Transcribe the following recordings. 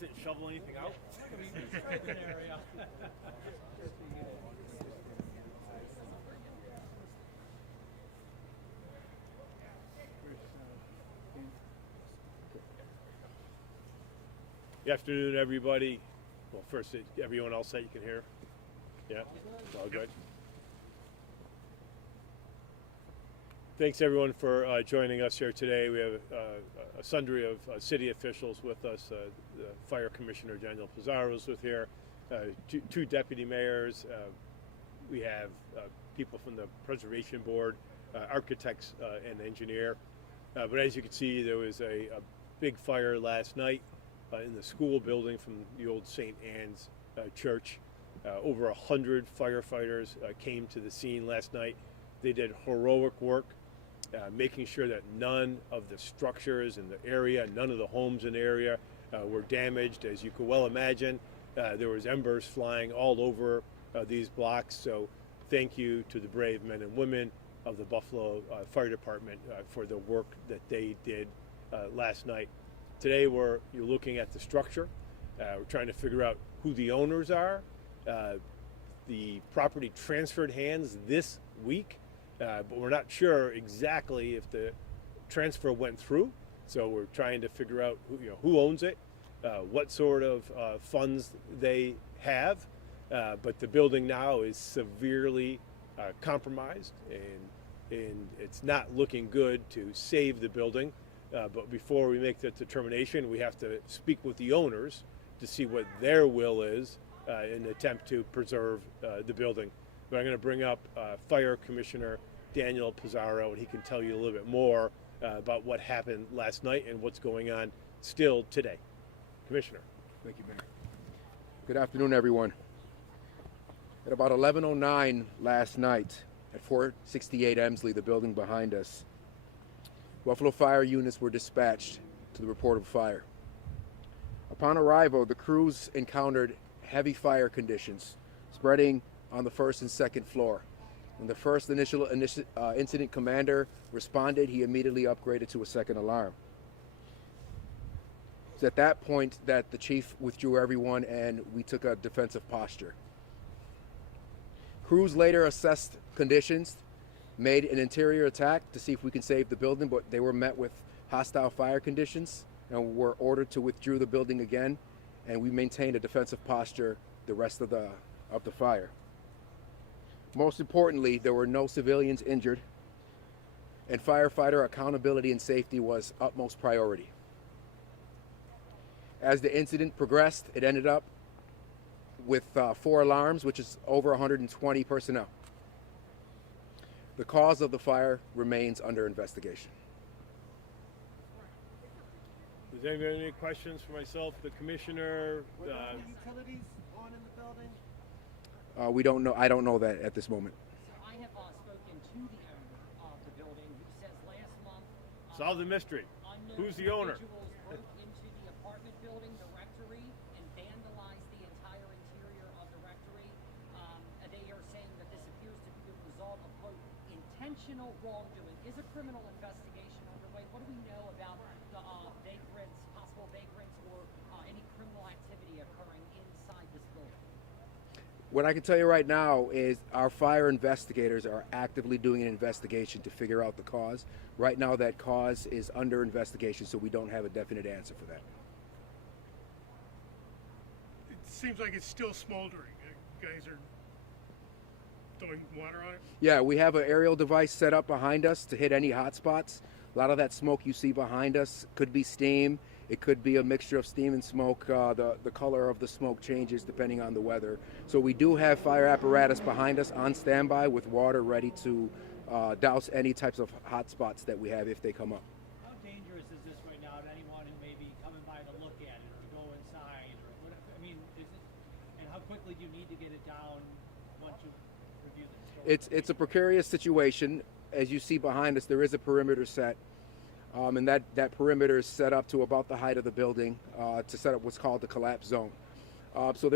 didn't shovel anything out. Good afternoon, everybody. Well, first, everyone else that you can hear? Yeah? All good? Thanks, everyone, for joining us here today. We have a sundry of city officials with us. The Fire Commissioner Daniel Pizarro is with here. Two deputy mayors. We have people from the Preservation Board, architects and engineer. But as you can see, there was a big fire last night in the school building from the old St. Anne's Church. Over 100 firefighters came to the scene last night. They did heroic work, making sure that none of the structures in the area, none of the homes in the area were damaged. As you can well imagine, there was embers flying all over these blocks. So thank you to the brave men and women of the Buffalo Fire Department for the work that they did last night. Today you're looking at the structure. We're trying to figure out who the owners are. The property transferred hands this week, but we're not sure exactly if the transfer went through. So we're trying to figure out who owns it, what sort of funds they have. But the building now is severely compromised, and it's not looking good to save the building. But before we make that determination, we have to speak with the owners to see what their will is in an attempt to preserve the building. But I'm going to bring up Fire Commissioner Daniel Pizarro, and he can tell you a little bit more about what happened last night and what's going on still today. Commissioner. Thank you, Mayor. Good afternoon, everyone. At about 11:09 last night at 468 Emslie, the building behind us, Buffalo Fire units were dispatched to the report of fire. Upon arrival, the crews encountered heavy fire conditions spreading on the first and second floor. When the first initial incident commander responded, he immediately upgraded to a second alarm. It's at that point that the chief withdrew everyone and we took a defensive posture. Crews later assessed conditions, made an interior attack to see if we can save the building, but they were met with hostile fire conditions and were ordered to withdraw the building again, and we maintained a defensive posture the rest of the fire. Most importantly, there were no civilians injured, and firefighter accountability and safety was utmost priority. As the incident progressed, it ended up with 4 alarms, which is over 120 personnel. The cause of the fire remains under investigation. Does anybody have any questions for myself, the commissioner? Were there any utilities on in the building? We don't know. I don't know that at this moment. So I have spoken to the owner of the building, who says last month Solve the mystery. Who's the owner? individuals broke into the apartment building, the rectory, and vandalized the entire interior of the rectory. And they are saying that this appears to be the result of, quote, intentional wrongdoing. Is a criminal investigation underway? What do we know about the vagrants, possible vagrants, or any criminal activity occurring inside this building? What I can tell you right now is our fire investigators are actively doing an investigation to figure out the cause. Right now that cause is under investigation, so we don't have a definite answer for that. It seems like it's still smoldering. You guys are throwing water on it? Yeah, we have an aerial device set up behind us to hit any hot spots. A lot of that smoke you see behind us could be steam. It could be a mixture of steam and smoke. The color of the smoke changes depending on the weather. So we do have fire apparatus behind us on standby with water ready to douse any types of hot spots that we have if they come up. How dangerous is this right now to anyone who may be coming by to look at it or to go inside or whatever? I mean, and how quickly do you need to get it down once you review this? It's a precarious situation. As you see behind us, there is a perimeter set. And that perimeter is set up to about the height of the building to set up what's called the collapse zone. So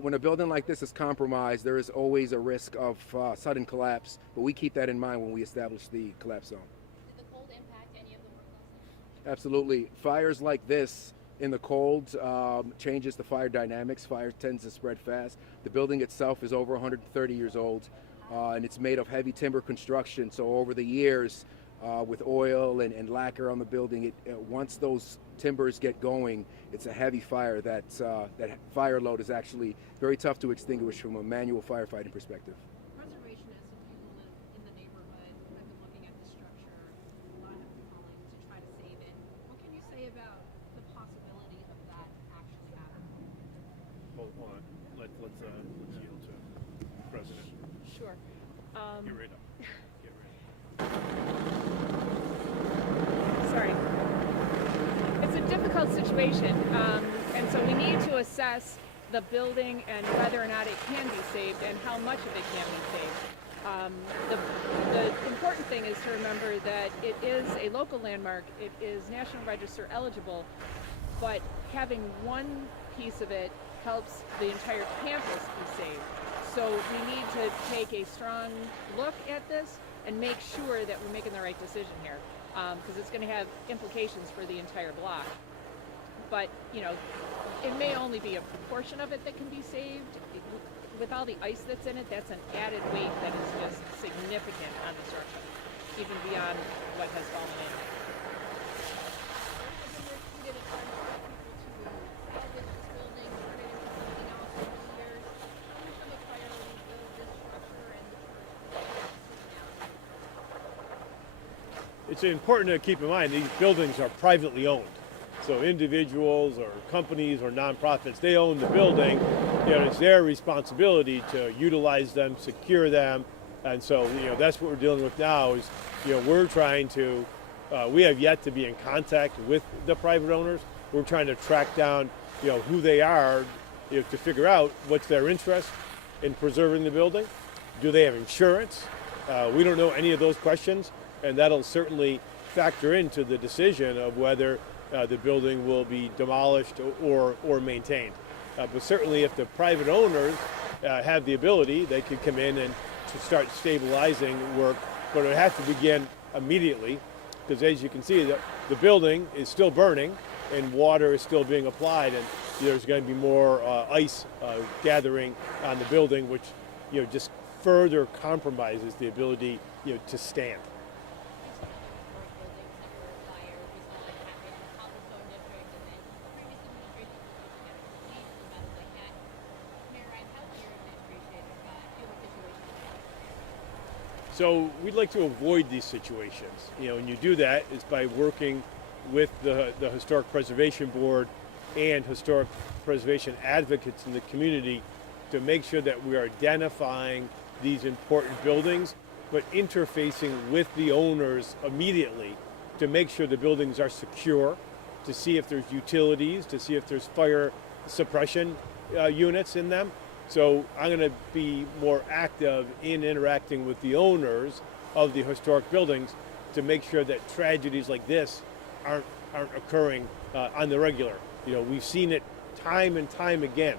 when a building like this is compromised, there is always a risk of sudden collapse, but we keep that in mind when we establish the collapse zone. Did the cold impact any of the work last night? Absolutely. Fires like this in the cold changes the fire dynamics. Fire tends to spread fast. The building itself is over 130 years old, and it's made of heavy timber construction. So over the years, with oil and lacquer on the building, once those timbers get going, it's a heavy fire. That fire load is actually very tough to extinguish from a manual firefighting perspective. Preservationists and people live in the neighborhood have been looking at the structure. A lot have been calling to try to save it. What can you say about the possibility of that actually happening? Well, hold on. Let's yield to the President. Sure. Get right up. Get right up. Sorry. It's a difficult situation, and so we need to assess the building and whether or not it can be saved and how much of it can be saved. The important thing is to remember that it is a local landmark, it is National Register eligible, but having one piece of it helps the entire campus be saved. So we need to take a strong look at this and make sure that we're making the right decision here, because it's going to have implications for the entire block. But, you know, it may only be a proportion of it that can be saved. With all the ice that's in it, that's an added weight that is just significant on the structure, even beyond what has fallen in. It's important to keep in mind these buildings are privately owned. So individuals or companies or nonprofits, they own the building. You know, it's their responsibility to utilize them, secure them. And so, you know, that's what we're dealing with now is, you know, we're trying to, we have yet to be in contact with the private owners. We're trying to track down, you know, who they are, you know, to figure out what's their interest in preserving the building. Do they have insurance? We don't know any of those questions, and that'll certainly factor into the decision of whether the building will be demolished or maintained. But certainly if the private owners have the ability, they could come in and to start stabilizing work, but it has to begin immediately, because as you can see, the building is still burning and water is still being applied, and there's going to be more ice gathering on the building, which, you know, just further compromises the ability, you know, to stand. So we'd like to avoid these situations, you know, and you do that is by working with the Historic Preservation Board and historic preservation advocates in the community to make sure that we are identifying these important buildings, but interfacing with the owners immediately to make sure the buildings are secure, to see if there's utilities, to see if there's fire suppression units in them. So I'm going to be more active in interacting with the owners of the historic buildings to make sure that tragedies like this aren't occurring on the regular. You know, we've seen it time and time again.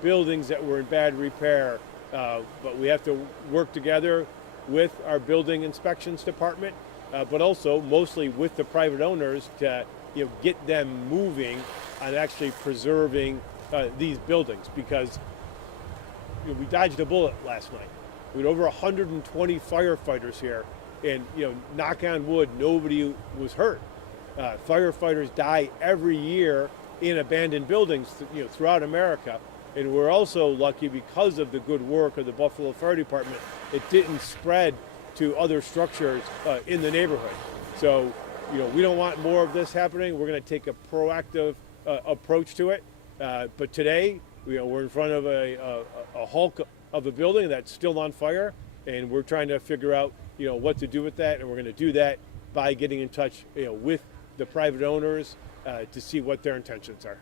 Buildings that were in bad repair, but we have to work together with our building inspections department, but also mostly with the private owners to, you know, get them moving on actually preserving these buildings, because we dodged a bullet last night. We had over 120 firefighters here, and, you know, knock on wood, nobody was hurt. Firefighters die every year in abandoned buildings, you know, throughout America, and we're also lucky because of the good work of the Buffalo Fire Department. It didn't spread to other structures in the neighborhood. So, you know, we don't want more of this happening. We're going to take a proactive approach to it. But today, you know, we're in front of a hulk of a building that's still on fire, and we're trying to figure out, you know, what to do with that, and we're going to do that by getting in touch, you know, with the private owners to see what their intentions are.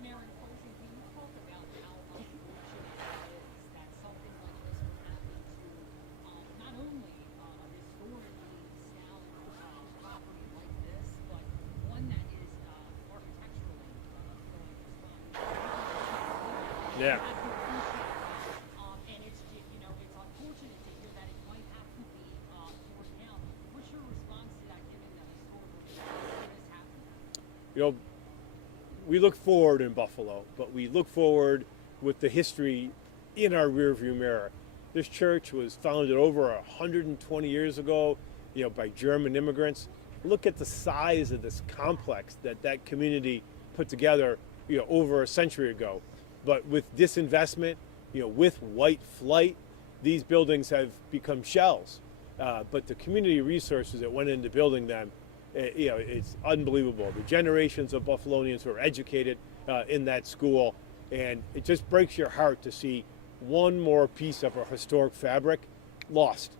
Mayor, in closing, can you talk about how unfortunate it is that something like this would happen to not only a historically sound property like this, but one that is architecturally going to Yeah. And it's, you know, it's unfortunate to hear that it might have to be torn down. What's your response to that, given that historically this happened? You know, we look forward in Buffalo, but we look forward with the history in our rearview mirror. This church was founded over 120 years ago, by German immigrants. Look at the size of this complex that community put together, over a century ago. But with disinvestment, with white flight, these buildings have become shells. But the community resources that went into building them, it's unbelievable. The generations of Buffalonians who are educated in that school, and it just breaks your heart to see one more piece of our historic fabric lost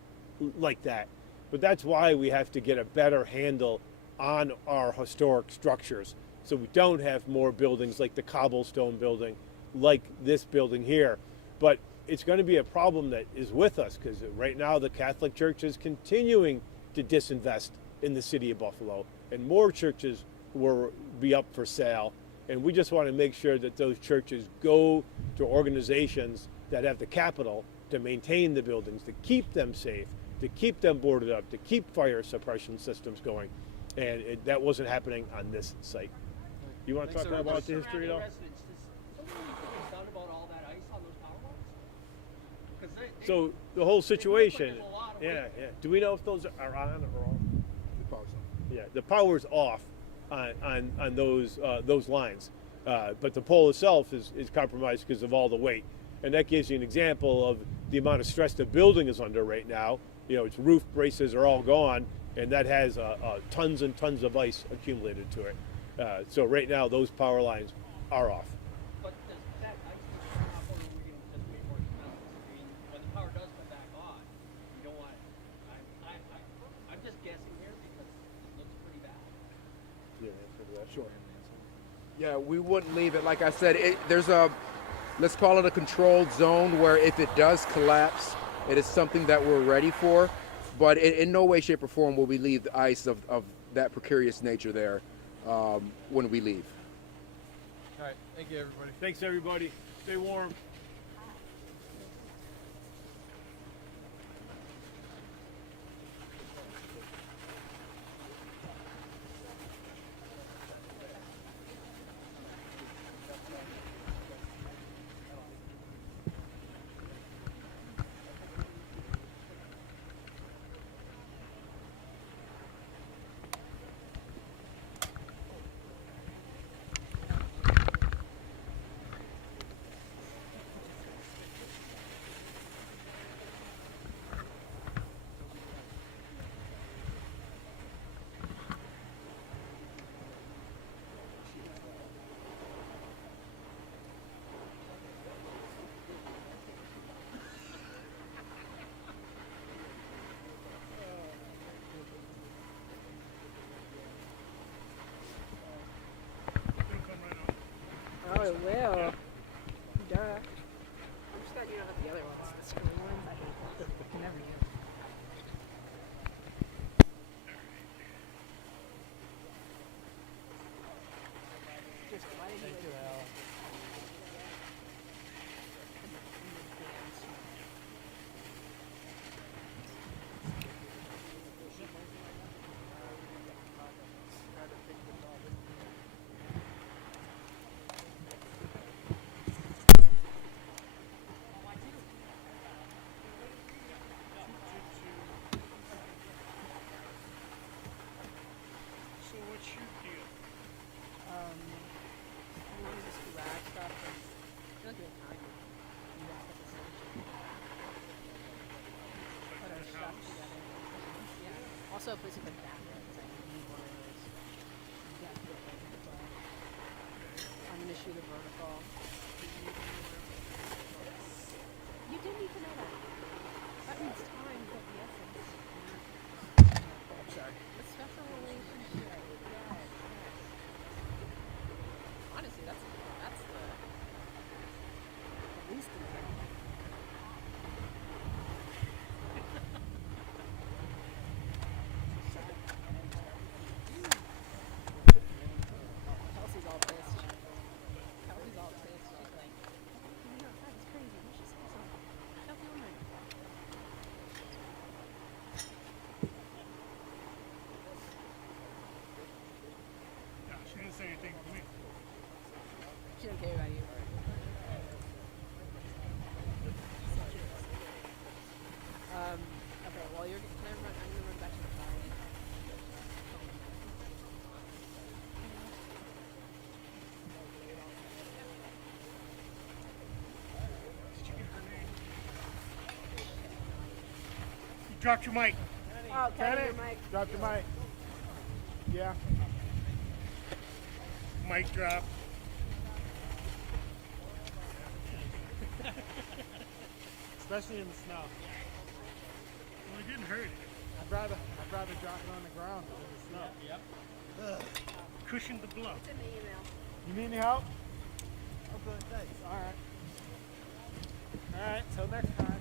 like that. But that's why we have to get a better handle on our historic structures, so we don't have more buildings like the cobblestone building, like this building here. But it's going to be a problem that is with us, because right now the Catholic Church is continuing to disinvest in the city of Buffalo, and more churches will be up for sale. And we just want to make sure that those churches go to organizations that have the capital to maintain the buildings, to keep them safe, to keep them boarded up, to keep fire suppression systems going. And that wasn't happening on this site. You want to talk about the history at all? Done about all that ice on those power lines? 'Cause So the whole situation, there's a lot of yeah. weight. Do we know if those are on or off? The power's on. Yeah, the power's off on those lines, but the pole itself is compromised because of all the weight, and that gives you an example of the amount of stress the building is under right now. Its roof braces are all gone, and that has tons and tons of ice accumulated to it. So right now those power lines are off. But does that ice come off, or are we going to just way more expensive? I mean, when the power does come back on, you don't want it. I'm just guessing here because it looks pretty bad. Sure. Yeah, we wouldn't leave it. Like I said, there's let's call it a controlled zone where if it does collapse, it is something that we're ready for. But in no way, shape, or form will we leave the ice of that precarious nature there when we leave. All right, thank you, everybody. Thanks, everybody. Stay warm. Oh, it will. Duh. I'm just glad you don't have the other ones. The screen ones, I hate those. I can never use them. Just why did you So what's your deal? you want to just grab stuff and I feel like we have time. You guys get the solution. Put our stuff together. Yeah. Also, please put bathrooms. I need one of those. Desperately. But I'm gonna shoot a vertical. You didn't even know that. That means time is of the essence. I'm sorry. A special relationship. Yes. Honestly, that's the least important. Drop your mic. Oh, Kenny, drop your mic. Yeah. Mic drop. Especially in the snow. Well, it didn't hurt it. I'd rather drop it on the ground than in the snow. Cushioned the blow. You need any help? Oh, good, thanks. All right. All right, till next time.